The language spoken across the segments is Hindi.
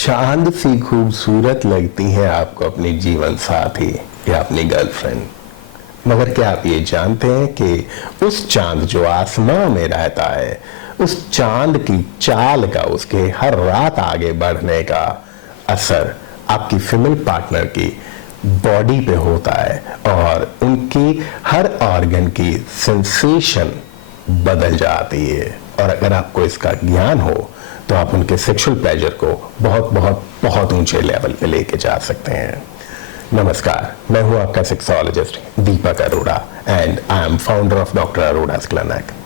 चांद सी खूबसूरत लगती है आपको अपनी जीवन साथी या अपनी गर्लफ्रेंड, मगर क्या आप ये जानते हैं कि उस चांद जो आसमां में रहता है, उस चांद की चाल का, उसके हर रात आगे बढ़ने का असर आपकी फीमेल पार्टनर की बॉडी पे होता है और उनकी हर ऑर्गन की सेंसेशन बदल जाती है। और अगर आपको इसका ज्ञान हो तो आप उनके सेक्सुअल प्लेजर को बहुत बहुत बहुत ऊंचे लेवल पे लेके जा सकते हैं। नमस्कार, मैं हूं आपका sexologist Deepak Arora and I am founder of doctor Arora's clinic.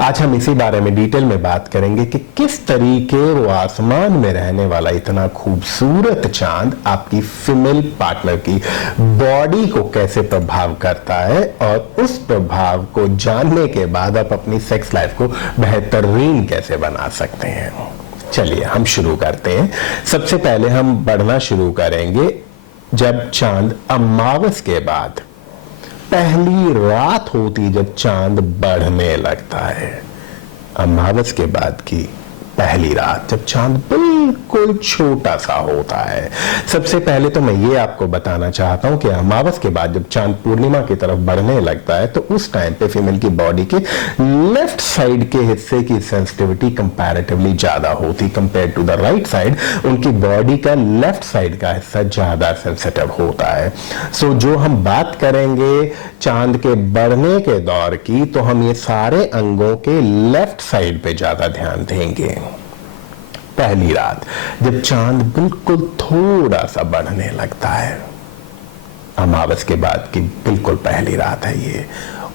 आज हम इसी बारे में डिटेल में बात करेंगे कि किस तरीके वो आसमान में रहने वाला इतना खूबसूरत चांद आपकी फीमेल पार्टनर की बॉडी को कैसे प्रभाव करता है, और उस प्रभाव को जानने के बाद आप अपनी सेक्स लाइफ को बेहतरीन कैसे बना सकते हैं। चलिए हम शुरू करते हैं। सबसे पहले हम बढ़ना शुरू करेंगे जब चांद अमावस के बाद पहली रात होती, जब चांद बढ़ने लगता है। अमावस के बाद की पहली रात जब चांद बिल्कुल छोटा सा होता है। सबसे पहले तो मैं ये आपको बताना चाहता हूं कि अमावस के बाद जब चांद पूर्णिमा की तरफ बढ़ने लगता है तो उस टाइम पे फीमेल की बॉडी के लेफ्ट साइड के हिस्से की सेंसिटिविटी कंपैरेटिवली ज्यादा होती compare to the right side. उनकी बॉडी का लेफ्ट साइड का हिस्सा ज्यादा सेंसिटिव होता है। सो जो हम बात करेंगे चांद के बढ़ने के दौर की, तो हम ये सारे अंगों के लेफ्ट साइड पे ज्यादा ध्यान देंगे। पहली रात जब चांद बिल्कुल थोड़ा सा बढ़ने लगता है, अमावस के बाद की बिल्कुल पहली रात है ये।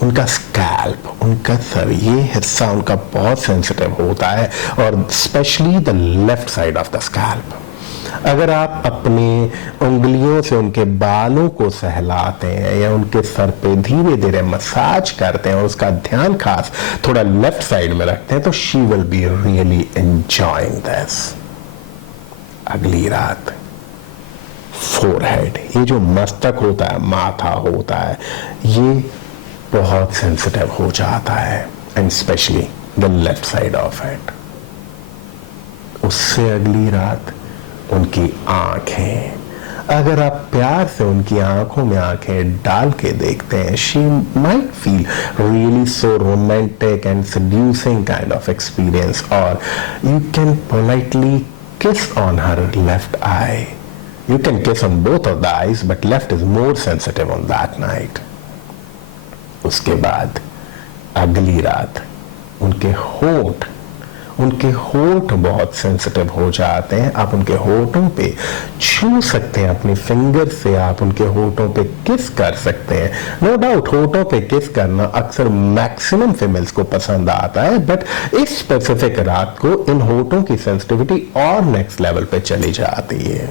उनका स्कैल्प, उनका सर, ये हिस्सा उनका बहुत सेंसिटिव होता है, और specially the left side of the scalp. अगर आप अपनी उंगलियों से उनके बालों को सहलाते हैं या उनके सर पे धीरे धीरे मसाज करते हैं और उसका ध्यान खास थोड़ा लेफ्ट साइड में रखते हैं, तो she will be really enjoying this. अगली रात फोरहेड, ये जो मस्तक होता है, माथा होता है, ये बहुत सेंसिटिव हो जाता है, and specially the left side of it. उससे अगली रात उनकी आंखें, अगर आप प्यार से उनकी आंखों में आंखें डाल के देखते हैं, she might feel really so romantic and seducing kind of experience, और you can politely kiss on her left eye. You can kiss on both of the eyes, but left is more sensitive on that night. उसके बाद अगली रात उनके होंठ बहुत सेंसिटिव हो जाते हैं। आप उनके होंठों पे छू सकते हैं, अपनी फिंगर से आप उनके होंठों पे किस कर सकते हैं। नो डाउट होंठों पे किस करना अक्सर मैक्सिमम फीमेल्स को पसंद आता है, बट इस स्पेसिफिक रात को इन होंठों की सेंसिटिविटी और नेक्स्ट लेवल पे चली जाती है।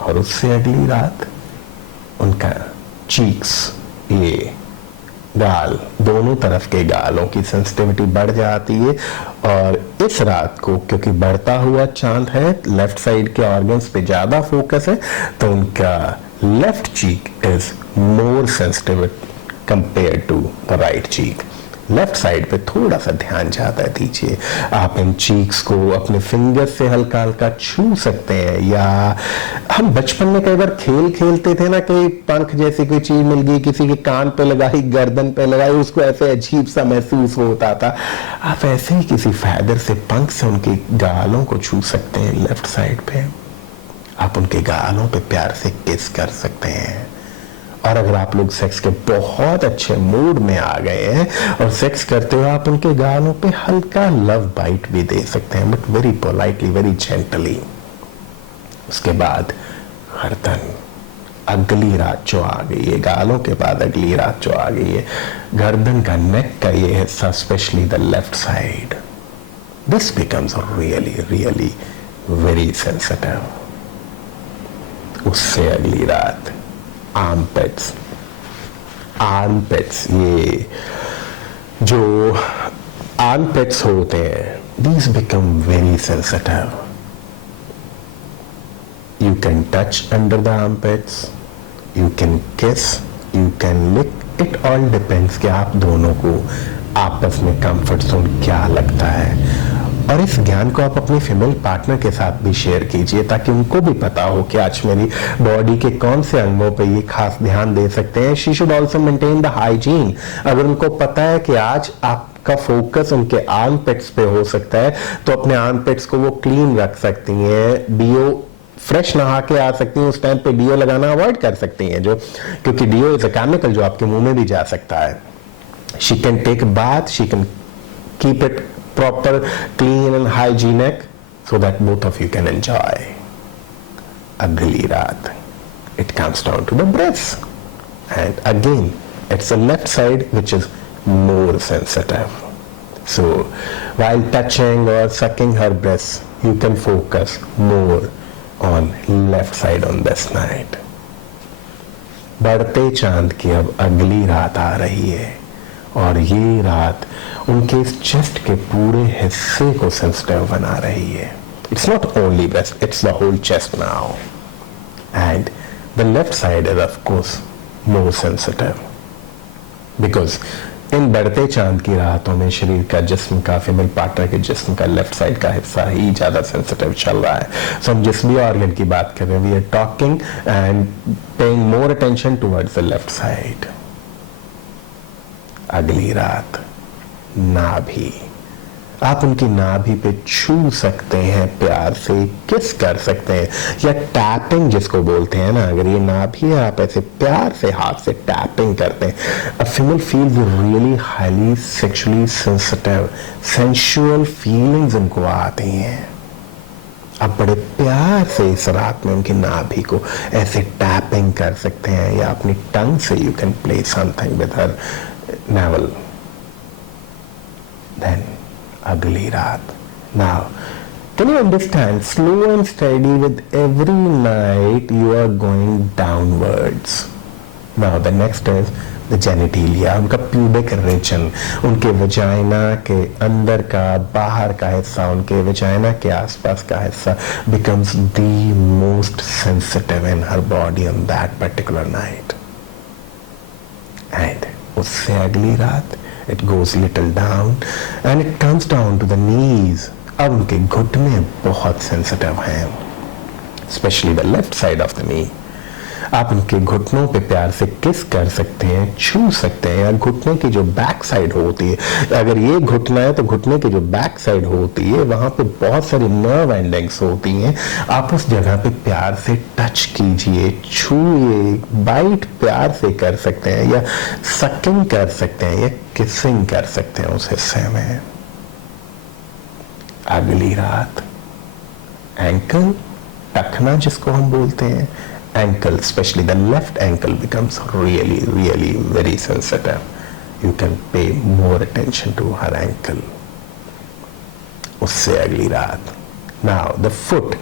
और उससे अगली रात उनका चीक्स, ये गाल, दोनों तरफ के गालों की सेंसिटिविटी बढ़ जाती है। और इस रात को क्योंकि बढ़ता हुआ चांद है, लेफ्ट साइड के ऑर्गन्स पे ज्यादा फोकस है, तो उनका left cheek is more sensitive compare to the right cheek. Left side पे थोड़ा सा ध्यान ज्यादा दीजिए। आप इन चीक्स को अपने फिंगर से हल्का हल्का छू सकते हैं, या हम बचपन में कई बार खेल खेलते थे ना, कि पंख जैसी कोई चीज मिल गई, किसी के कान पे लगाई, गर्दन पे लगाई, उसको ऐसे अजीब सा महसूस होता था। आप ऐसे ही किसी फैदर से, पंख से उनकी गालों को छू सकते हैं लेफ्ट साइड पे। आप उनके गालों पे प्यार से किस कर सकते हैं। और अगर आप लोग सेक्स के बहुत अच्छे मूड में आ गए हैं और सेक्स करते हो, आप उनके गालों पे हल्का लव बाइट भी दे सकते हैं, but very politely, very gently. उसके बाद गर्दन, अगली रात जो आ गई है, गालों के बाद अगली रात जो आ गई है, गर्दन का, नेक का ये हिस्सा, specially the left side, this becomes really really very sensitive. उससे अगली रात आर्मपिट्स, ये जो आर्मपिट्स होते हैं, these become very sensitive. You can touch under the armpits, you can kiss, you can lick. It all depends कि आप दोनों को आपस में कंफर्ट जोन क्या लगता है। और इस ज्ञान को आप अपने फीमेल पार्टनर के साथ भी शेयर कीजिए ताकि उनको भी पता हो कि आज मेरी बॉडी के कौन से अंगों पे ये खास ध्यान दे सकते हैं। She should also maintain the hygiene. अगर उनको पता है कि आज आपका फोकस उनके आर्म पिट्स पे हो सकता है तो अपने आर्म पिट्स को वो क्लीन रख सकती हैं, डीओ फ्रेश नहा के आ सकती हैं, उस टाइम पे डीओ लगाना अवॉइड कर सकती हैं, जो क्योंकि डीओ इज अ केमिकल जो आपके मुंह में भी जा सकता है। She can take a bath, she can keep it proper, clean and hygienic so that both of you can enjoy. Agli raat, it comes down to the breasts, and again it's the left side which is more sensitive. So while touching or sucking her breasts, you can focus more on left side on this night. बढ़ते चांद की अब अगली रात आ रही है और ये रात उनके इस चेस्ट के पूरे हिस्से को सेंसिटिव बना रही है। It's not only breast, it's the whole chest now, and the left side is of course more sensitive because in बढ़ते चांद की रातों में शरीर का, जिस्म का, फीमेल पार्टनर के जिस्म का लेफ्ट साइड का हिस्सा ही ज्यादा सेंसिटिव चल रहा है। सो हम जिस भी ऑर्गन की बात कर रहे हैं, we are talking and paying more attention towards the left side. अगली रात नाभि, आप उनकी नाभि पे छू सकते हैं, प्यार से किस कर सकते हैं, या टैपिंग जिसको बोलते हैं ना, अगर ये नाभि है आप ऐसे प्यार से हाथ से टैपिंग करते हैं, a female feels really highly sexually sensitive, sensual feelings उनको आती हैं। आप बड़े प्यार से इस रात में उनकी नाभि को ऐसे टैपिंग कर सकते हैं, या अपनी टंग से you can play something with her navel. Then ugly raat. Now can you understand, slow and steady, with every night you are going downwards. Now the next is the genitalia, उनका pubic region, उनके वजाइना के अंदर का, बाहर का हिस्सा, उनके वजाइना के आसपास का हिस्सा becomes the most sensitive in her body on that particular night. And उससे अगली रात it goes little down and it comes down to the knees. अब उनके घुटने बहुत सेंसिटिव हैं, specially the left side of the knee. आप उनके घुटनों पे प्यार से किस कर सकते हैं, छू सकते हैं, या घुटने की जो बैक साइड होती है, अगर ये घुटना है तो घुटने की जो बैक साइड होती है वहां पे बहुत सारी नर्व एंडिंग्स होती हैं, आप उस जगह पे प्यार से टच कीजिए, छूए, बाइट प्यार से कर सकते हैं, या सकिंग कर सकते हैं, या किसिंग कर सकते हैं उस हिस्से में। अगली रात एंकल, टखना जिसको हम बोलते हैं, ankle, especially the left ankle, becomes really very sensitive. You can pay more attention to her ankle. उससे अगली रात, now the foot,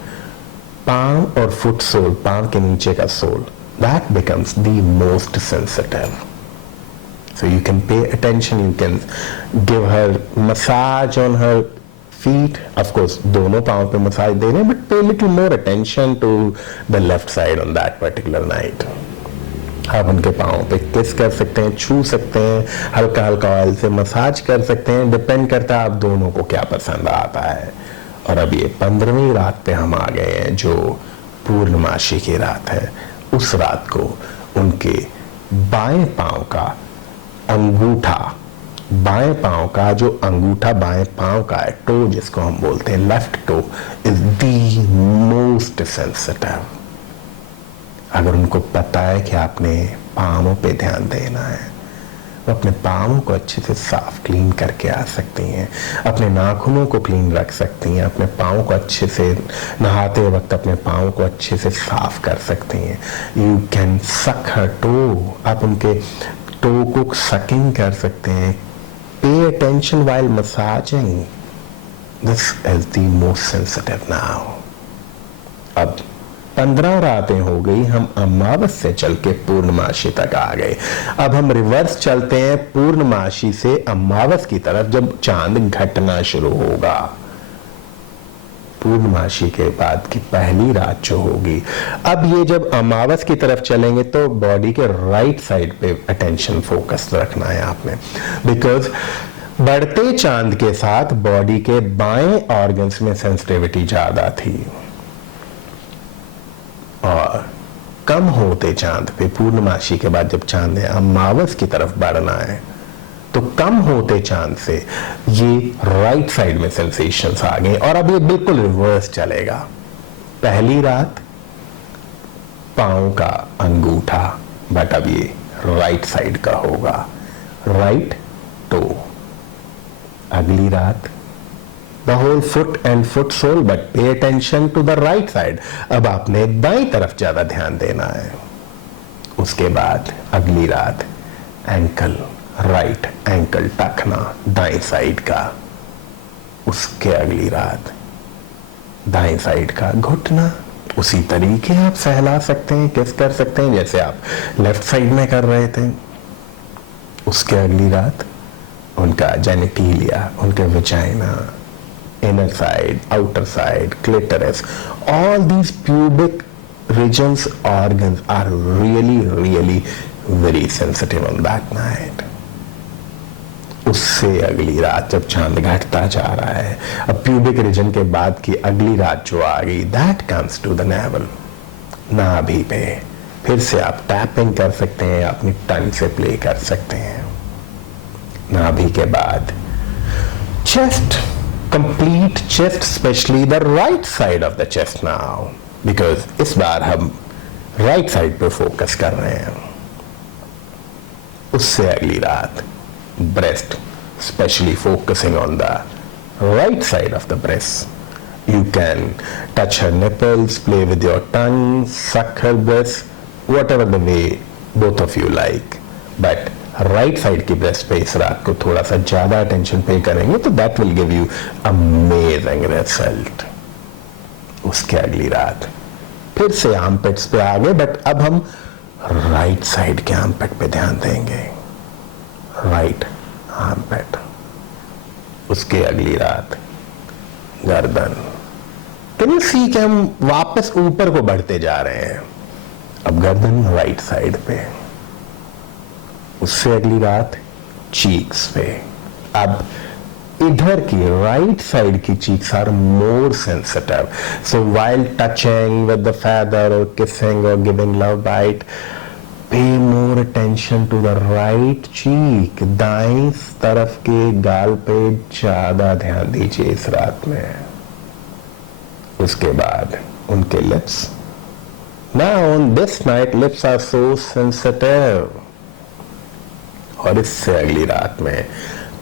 पांव और foot sole, पांव के नीचे का soul, that becomes the most sensitive. So you can pay attention, you can give her massage on her feet, of course दोनों पाँव पे मसाज दे रहे हैं, but pay little more attention to the left side on that particular night. आप उनके पाँव पे किस कर सकते हैं, छू सकते हैं, हल्का हल्का ऑयल से मसाज कर सकते हैं, डिपेंड करता है आप दोनों को क्या पसंद आता है। और अब ये 15वीं रात पे हम आ गए हैं जो पूर्णमासी की रात है। उस रात को उनके बाएं पाँव का अंगूठा, बाएं पांव का जो अंगूठा बाएं पांव का है, टो जिसको हम बोलते हैं, left toe is the most sensitive. अगर उनको पता है कि आपने पांवों पे ध्यान देना है, वो अपने पांवों को अच्छे से साफ क्लीन करके आ सकती हैं, अपने नाखूनों को क्लीन रख सकती हैं, अपने पांवों को अच्छे से नहाते वक्त अपने पांवों को अच्छे से साफ कर सकती हैं। यू कैन सक हर टो, आप उनके टो को सकिंग कर सकते हैं। Pay attention while massaging. This is the most sensitive now. अब 15 रातें हो गई, हम अमावस से चल के पूर्णमासी तक आ गए। अब हम रिवर्स चलते हैं पूर्णमासी से अमावस की तरफ, जब चांद घटना शुरू होगा। पूर्णमासी के बाद की पहली रात जो होगी, अब ये जब अमावस की तरफ चलेंगे तो बॉडी के right side pay attention focus रखना है आपने, बिकॉज बढ़ते चांद के साथ बॉडी के बाएं ऑर्गन्स में सेंसिटिविटी ज्यादा थी और कम होते चांद पे, पूर्णमासी के बाद जब चांद ने अमावस की तरफ बढ़ना है तो कम होते चांद से ये राइट साइड में सेंसेशंस आ गए और अब ये बिल्कुल रिवर्स चलेगा। पहली रात पांव का अंगूठा, बट अब ये राइट साइड का होगा, राइट टो। अगली रात the whole foot and foot sole, but pay attention to the right side. अब आपने दाईं तरफ ज्यादा ध्यान देना है। उसके बाद अगली रात एंकल, राइट एंकल टखना दाएं साइड का। उसके अगली रात दाएं साइड का घुटना। उसी तरीके आप सहला सकते हैं, किस कर सकते हैं जैसे आप लेफ्ट साइड में कर रहे थे। उसके अगली रात उनका जेनिटिलिया, उनके vagina, inner side, outer side, clitoris, all these pubic regions, organs are really very sensitive on that night. उससे अगली रात जब चांद घटता जा रहा है, अब प्यूबिक रीजन के बाद की अगली रात जो आ गई, that comes to the navel, नाभि पे। फिर से आप टैपिंग कर सकते हैं, अपनी टंग से प्ले कर सकते हैं। नाभि के बाद chest, complete chest, specially the right side of the chest now, because इस बार हम राइट साइड पे फोकस कर रहे हैं। उससे अगली रात breast, especially focusing on the right side of the breast. You can touch her nipples, play with your tongue, suck her breast, whatever the way both of you like. But right side की breast पे इस रात को थोड़ा सा ज्यादा attention pay करेंगे तो that will give you amazing result. उसके अगली रात फिर से armpits पे आ गए, but अब हम right side के armpit पे ध्यान देंगे, राइट आर्मपिट। उसके अगली रात गर्दन। कैन यू सी कि हम वापस ऊपर को बढ़ते जा रहे हैं। अब गर्दन राइट साइड पे। उससे अगली रात चीक्स पे। अब इधर की राइट साइड की cheeks are more sensitive, so while touching with the feather और किसिंग और giving love bite, pay more attention to the right cheek, दाईं तरफ के गाल पे ज्यादा ध्यान दीजिए इस रात में। उसके बाद उनके lips, now on this night lips are so sensitive। और इससे अगली रात में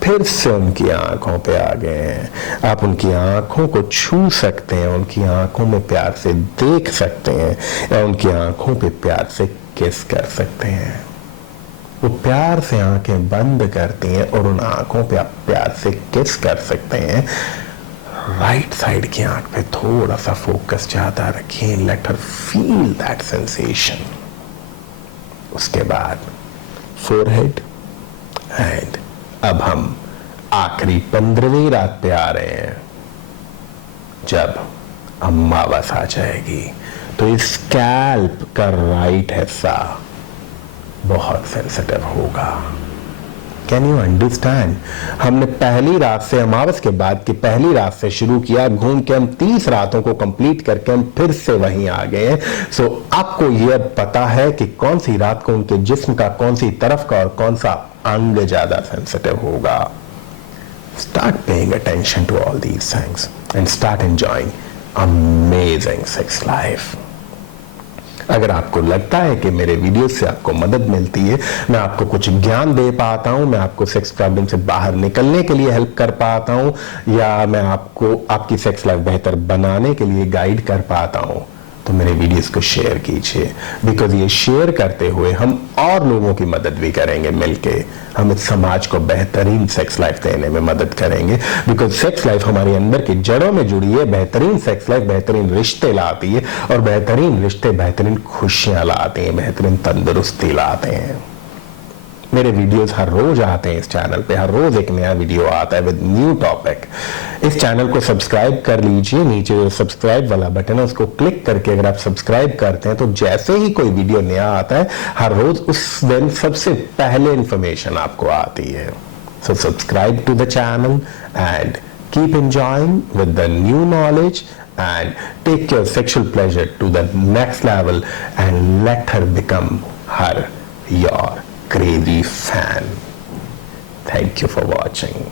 फिर से उनकी आंखों पे आ गए हैं। आप उनकी आंखों को छू सकते हैं, उनकी आंखों में प्यार से देख सकते हैं, या उनकी आंखों पे प्यार से किस कर सकते हैं। वो प्यार से आंखें बंद करती हैं और उन आंखों पे आप प्यार से किस कर सकते हैं। राइट साइड की आंख पे थोड़ा सा फोकस ज्यादा रखिए, let her feel that sensation. उसके बाद फोरहेड एंड अब हम आखिरी 15वीं रात पे आ रहे हैं, जब अमावस आ जाएगी तो स्कैल्प का राइट हिस्सा बहुत सेंसिटिव होगा। Can you understand? हमने पहली रात से, अमावस के बाद की पहली रात से शुरू किया, घूम के हम 30 रातों को कंप्लीट करके हम फिर से वहीं आ गए हैं। सो आपको यह पता है कि कौन सी रात को उनके जिस्म का, कौन सी तरफ का और कौन सा अंग ज्यादा सेंसिटिव होगा। Start paying attention to all these things and start enjoying amazing sex life. अगर आपको लगता है कि मेरे वीडियो से आपको मदद मिलती है, मैं आपको कुछ ज्ञान दे पाता हूं, मैं आपको सेक्स प्रॉब्लम से बाहर निकलने के लिए हेल्प कर पाता हूं, या मैं आपको आपकी सेक्स लाइफ बेहतर बनाने के लिए गाइड कर पाता हूं, तो मेरे वीडियोस को शेयर कीजिए। बिकॉज ये शेयर करते हुए हम और लोगों की मदद भी करेंगे मिलके। हम इस समाज को बेहतरीन सेक्स लाइफ देने में मदद करेंगे। बिकॉज सेक्स लाइफ हमारे अंदर की जड़ों में जुड़ी है। बेहतरीन सेक्स लाइफ बेहतरीन रिश्ते लाती है, और बेहतरीन रिश्ते बेहतरीन खुशियां लाते हैं, बेहतरीन तंदुरुस्ती लाते हैं। मेरे वीडियोस हर रोज आते हैं इस चैनल पे, हर रोज एक नया वीडियो आता है विद न्यू टॉपिक। इस चैनल को सब्सक्राइब कर लीजिए, नीचे जो सब्सक्राइब वाला बटन है उसको क्लिक करके अगर आप सब्सक्राइब करते हैं तो जैसे ही कोई वीडियो नया आता है, हर रोज उस दिन सबसे पहले इंफॉर्मेशन आपको आती है। So subscribe to the channel and keep enjoying with the new knowledge, and take your sexual pleasure to the next level and let her become your crazy fan. Thank you for watching.